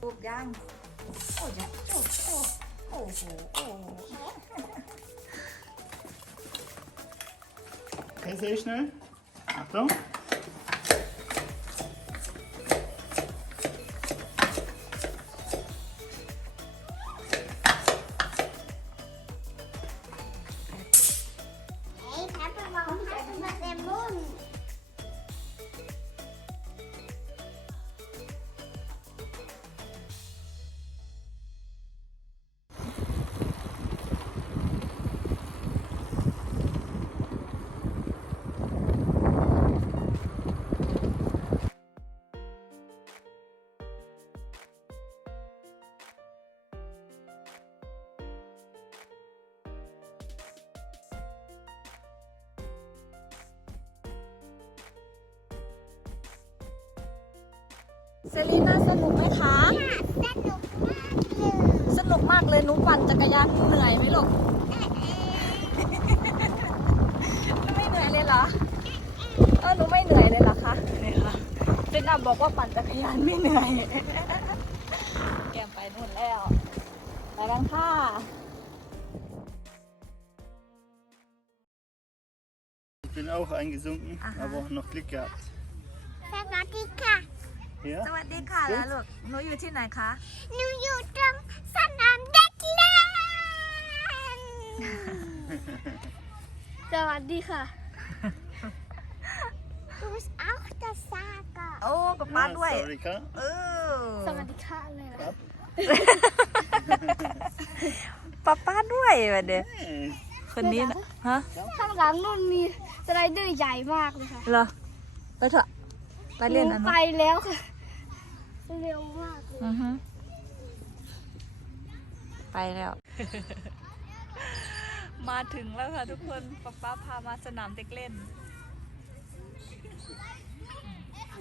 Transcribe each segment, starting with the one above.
จูบยังโอ้ยจะจูบโอ้โอ้โหโอ้โห Eens even snel. Achtung. เฮ้ยแพทย์บ เต็มรุ่นเซรีน่าสนุกไหมคะ สนุกมากเลยสนุกมากเลยหนูปั่นจักรยานเหนื่อยไหมลูกไม่เหนื่อยเลยเหรอเออหนูไม่เหนื่อยเลยเหรอคะเนี่ยค่ะเซรีน่าบอกว่าปั่นจักรยานไม่เหนื่อย แกมไปนู่นแล้วไปกันค่ะ Ich bin auch eingesunken, Aha. aber noch Glück gehabt. สวัสดีค่ะ Ja? สวัสดีค่ะแล้วลูกหนูอยู่ที่ไหนคะ หนูอยู่ตรงสนามเด็กเล่น สวัสดีค่ะ Du bist auch der Sager โอ้กับป้า Ja, ด้วย Saurika. เออสวัสดีค่ะเลยนะ Ab. ป้าป้าด้วยวันเดียว Hey. คนนี้นะฮะข้างหลังนู่นมีสไลเดอร์ใหญ่มากเลยค่ะเหรอไปเถอะไปเล่นอันหนั้นไปแล้วค่ะ เร็วมากเลยอือฮึไปแล้ว มาถึงแล้วค่ะทุกคนป๊าป้าพามาสนามเด็กเล่น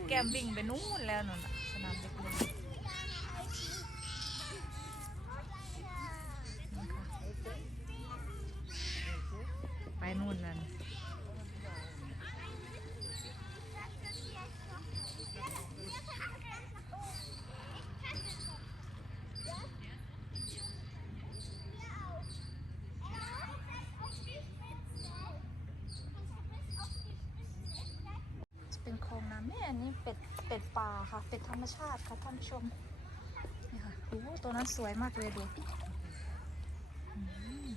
แกมวิ่งไปนู่นแล้วนู่นน่ะสนามเด็กเล่นนี่ค่ะไปนู่นแล้วนะจะเป็นคลองน้ำ แม่อันนี้เป็ดเป็ดป่าค่ะ เป็ดธรรมชาติค่ะท่านผู้ชมนี่ค่ะโอ้ตัวนั้นสวยมากเลยดูอืม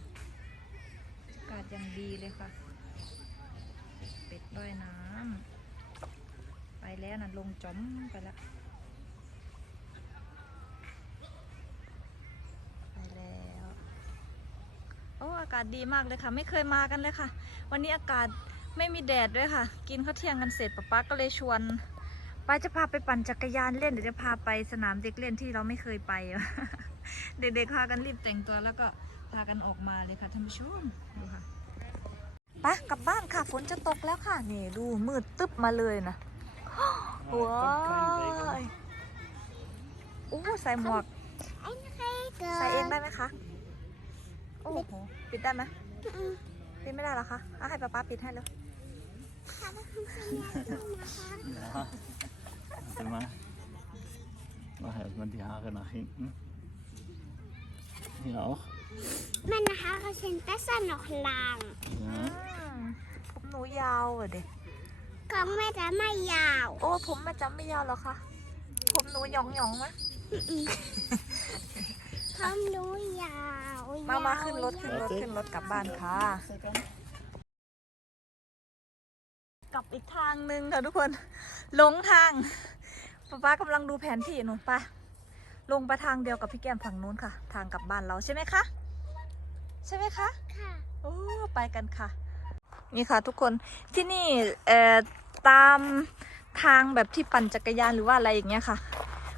อากาศยังดีเลยค่ะ เป็ดว่ายน้ำไปแล้วนะลงจมไปแล้วไปแล้วโอ้อากาศดีมากเลยค่ะ ไม่เคยมากันเลยค่ะ วันนี้อากาศ ไม่มีแดดด้วยค่ะ กินข้าวเที่ยงกันเสร็จป๊าป๊าก็เลยชวนป้าจะพาไปปั่นจักรยานเล่นเดี๋ยวจะพาไปสนามเด็กเล่นที่เราไม่เคยไป เด็กๆพากันรีบแต่งตัวแล้วก็พากันออกมาเลยค่ะท่านผู้ชมดูค่ะไปกลับบ้านค่ะฝนจะตกแล้วค่ะนี่ดูมืดตึ๊บมาเลยนะ Ah, ว้า kommt kein Regen. ยโอ้ใส่หมวกไอ้ใครเกิดใส่เองได้ไหมคะโอ้โหปิดได้ไหมปิดไม่ได้เหรอคะเอาให้ป๊าป๊าปิดให้เลย Ja. Warte mal. Mach erstmal die Haare nach hinten. Hier auch. Meine Haare sind besser noch lang. ผมหนูยาวอะเด็กของแม่จะไม่ยาวโอ้ผมมันจำไม่ยาวหรอคะ ผมหนูหยองหยองๆไหมของหนูยาวมา มาขึ้นรถยาวขึ้นรถขึ้นรถกลับบ้านค่ะ กลับอีกทางหนึ่งค่ะทุกคนหลงทางป๊าป๊ากำลังดูแผนที่หนูไปลงไปทางเดียวกับพี่แก้มฝั่งนู้นค่ะ ทางกลับบ้านเราใช่ไหมคะใช่ไหมคะค่ะโอ้ไปกันค่ะ นี่ค่ะทุกคนที่นี่เอ่อตามทางแบบที่ปั่นจักรยานหรือว่าอะไรอย่างเงี้ยค่ะ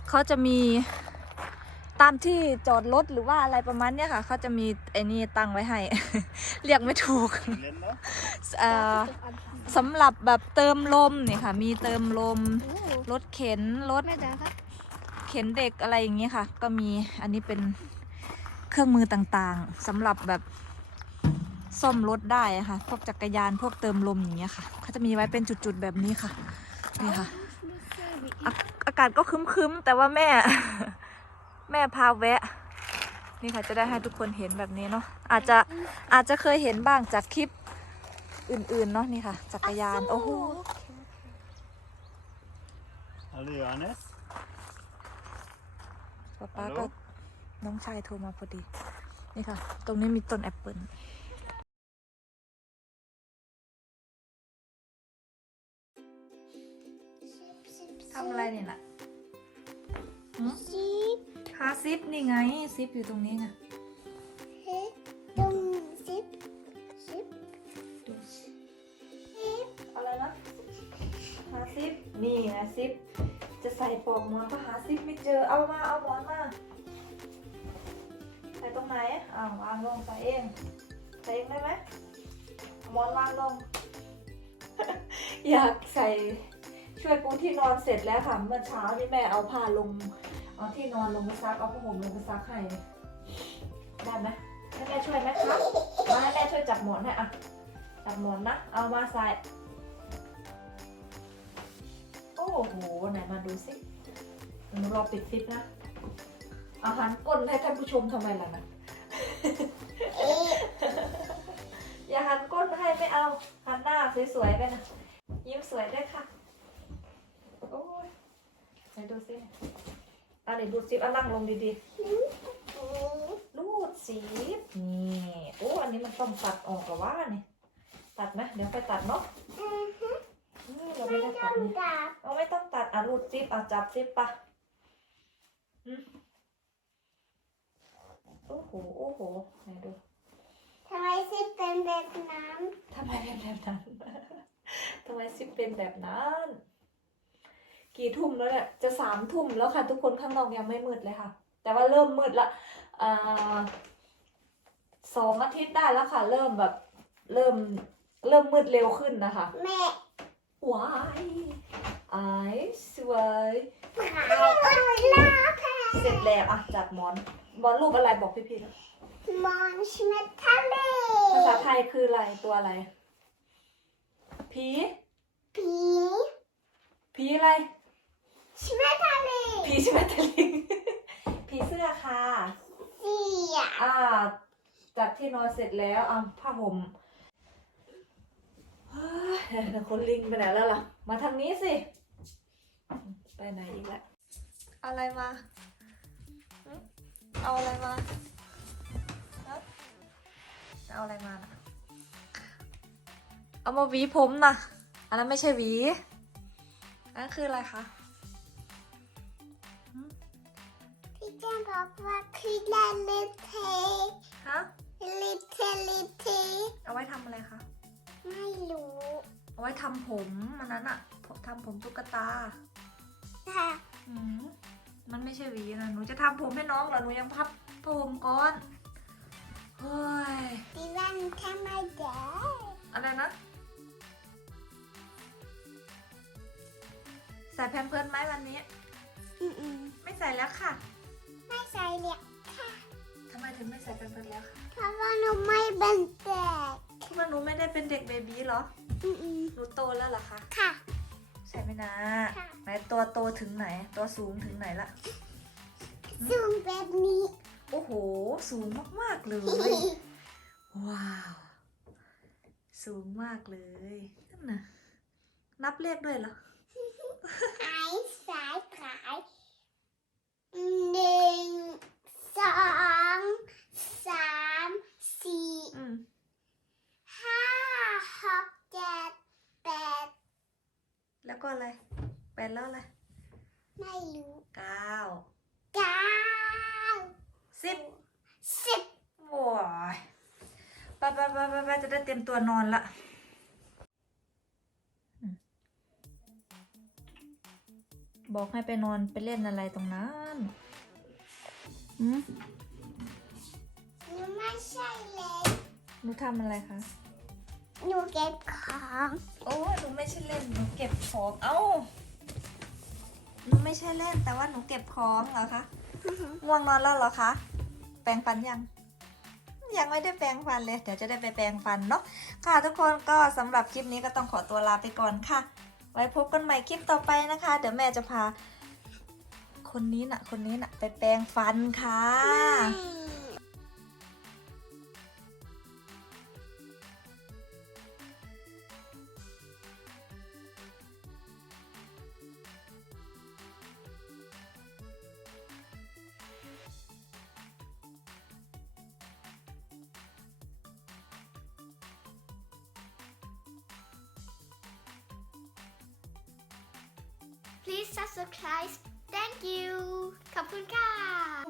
เขาจะมี ตามที่จอดรถหรือว่าอะไรประมาณเนี้ยค่ะเขาจะมีไอ้นี่ตั้งไว้ให้ เรียกไม่ถูก Geländer. เอ่อสำหรับแบบเติมลมนี่ค่ะ มีเติมลมโอ้รถเข็นรถแม่จ๋าคะเข็นเด็กอะไรอย่างเงี้ยค่ะ ก็มีอันนี้เป็นเครื่องมือต่างๆสำหรับแบบซ่อมรถได้อะค่ะ พวกจักรยานพวกเติมลมอย่างเงี้ยค่ะเขาจะมีไว้เป็นจุดๆแบบนี้ค่ะนี่ค่ะ อาอากาศก็ครึ้มๆแต่ว่าแม่ แม่พาแวะ นี่ค่ะจะได้ให้ทุกคนเห็นแบบนี้เนาะอาจจะอาจจะเคยเห็นบ้างจากคลิปอื่นๆเนาะนี่ค่ะจักรยานโอ้โห Hallo Johannes. ป๊าป๊าฮัลโหลก็น้องชายโทรมาพอดี นี่ค่ะ ตรงนี้มีต้นแอปเปิลทำอะไรเนี่ยล่ะหืมซิป หาซิปนี่ไง ซิปอยู่ตรงนี้ไงเฮ้ตรงซิปซิปดูซิปอะไรนะหาซิปนี่ไงซิปจะใส่ปลอกหมอนก็หาซิปไม่เจอเอามาเอาหมอนมาใส่ตรงไหนอ้าววางลงใส่เองใส่เองได้ไหมเอาหมอนวางลง อยากใส่ช่วยปูที่นอนเสร็จแล้วค่ะเมื่อเช้านี่แม่เอาผ้าลง เอาที่นอนลงไปซักเอาผ้าห่มลงไปซักให้ได้ไหมให้แม่ช่วยไหมคะมาให้แม่ช่วยจับหมอนให้อะจับหมอนนะเอามาใส่โอ้โหไหนมาดูสิหนูรอปิดฟิตนะเอาหันก้นให้ท่านผู้ชมทำไมล่ะนะอย่าหันก้นให้ไม่เอาหันหน้าสวยๆไปนะยิ้มสวยด้วยค่ะ โอ้ยไหนดูสิ อะไหนดูซิปอะนั่งลงดีๆรูดซิปนี่โอ้อันนี้มันต้องตัดออกกับว่านี่ตัดไหมเดี๋ยวไปตัดเนาะอือฮึเราไม่ได้ตัดต้องนี่ดับเอาไม่ต้องตัดอะรูดซิปอะจับซิปปะโอ้โหโอ้โหไหนดูทำไมซิปเป็นแบบนั้นทำไมเป็นแบบนั้นทำไมซิปเป็นแบบนั้น กี่ทุ่มแล้วเนี่ยจะสามทุ่มแล้วค่ะ ทุกคนข้างนอกยังไม่มืดเลยค่ะ แต่ว่าเริ่มมืดละอ่าสองอาทิตย์ได้แล้วค่ะ เริ่มแบบเริ่มเริ่มมืดเร็วขึ้นนะคะ แม่ว้ายไอสวยขายคนลาแพเสร็จแล้วอะจัดหมอนหมอนรูปอะไรบอกพี่ๆนะมอนชเมทะเลภาษาไทยคืออะไรตัวอะไรผีผีผีอะไร ชเมทะเลผีใช่ไหมทะลิง ผีเสื้อค่ะ เสียอ่า จัดที่นอนเสร็จแล้วอะผ้าห่มเฮ้ยเดี๋ยวคนลิงไปไหนแล้วล่ะ มาทางนี้สิ ไปไหนอีกแล้วอะไรมาหึเอาอะไรมาฮะเอาอะไรมาน่ะ เอามาหวีผมนะอันนั้นไม่ใช่หวีอันนั้นคืออะไรคะ บอกว่าคือลาเลเทฮะลิเทลิเทเอาไว้ทำอะไรคะไม่รู้ เอาไว้ทำผมมันนั้นอะผมทำผมตุ๊กตาค่ะอืมมันไม่ใช่หวีนะหนูจะทำผมให้น้องเหรอหนูยังพับผมก่อนเฮ้ยดิวันทำไมเด็กอะไรนะใส่แพมเพิร์สไหมวันนี้อืมอืมไม่ใส่แล้วค่ะ ถึงไม่ใส่แพมเพิร์สแล้วคะเพราะว่าหนูไม่เป็นเด็กคิดว่าหนูไม่ได้เป็นเด็กเบบีเหรออืมอืมหนูโตแล้วเหรอคะค่ะ ใช่ไหมนะค่ะ ไหนตัวโตถึงไหน ตัวสูงถึงไหนละสูงแบบนี้ โอ้โห สูงมากๆเลย ว้าว สูงมากเลยนั่นนะนับเลขด้วยเหรอ ไอ้สายขายหนึ่งสองสามสี่ อืม ห้าหกเจ็ดแปด แล้ว ก็อะไรแปดแล้วอะไรไม่รู้เก้าเก้าสิบสิบว้ายไปไปไปไปไปจะได้เตรียมตัวนอนละอืมบอกให้ไปนอนไปเล่นอะไรตรงนั้นอืมหนูไม่ใช่เล็กหนูทำอะไรคะ หนูเก็บของโอ้หนูไม่ใช่เล่น หนูเก็บของ เอ้า หนูไม่ใช่เล่น แต่ว่าหนูเก็บของเหรอคะ ง่วงนอนแล้วเหรอคะ แปรงฟันยัง ยังไม่ได้แปรงฟันเลย เดี๋ยวจะได้ไปแปรงฟันเนาะ ค่ะทุกคนก็สำหรับคลิปนี้ก็ต้องขอตัวลาไปก่อนค่ะ ไว้พบกันใหม่คลิปต่อไปนะคะ เดี๋ยวแม่จะพา คนนี้นะ่ะ คนนี้นะ่ะ ไปแปรงฟันค่ะ please subscribe. Thank you. ขอบคุณค่ะ